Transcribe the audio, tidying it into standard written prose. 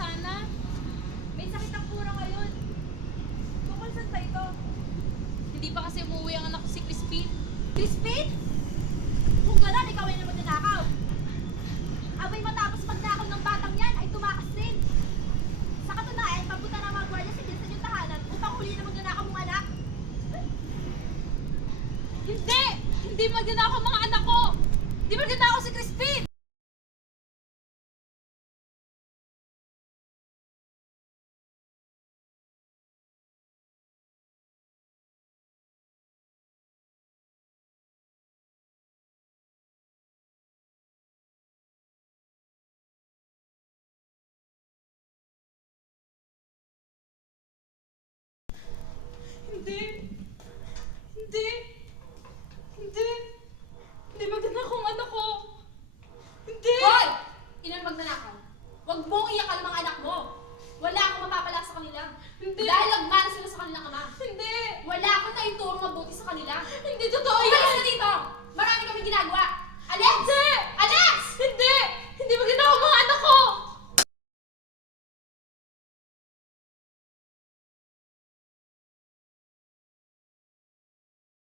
sana. May sakit ang puro ngayon. Tungkol saan ba ito? Hindi pa kasi umuwi ang anak ko si Crispin. Crispin? Kung gano'n, ikaw ay na magnanakaw. Abay matapos magnakaw ng batang yan, ay tumakas din. Sa katunayan, pagpunta ng mga gwardiya sa ginsan yung tahanan upang huli na magnanakaw mong anak. Hindi! Hindi magnanakaw ang mga anak ko! Hindi magnanakaw si Crispin! Hindi! Hindi! Hindi! Hindi magnanakaw ang anak ko! Hindi! Hoy! Inang magnanakaw. Huwag mong iyakan ang mga anak mo. Wala akong mapapala sa kanila. Hindi! Dahil nagmana sila sa kanilang ama. Hindi! Wala akong naiturong mabuti sa kanila. Hindi totoo Umalis yan! ka dito! Marami kami ginagawa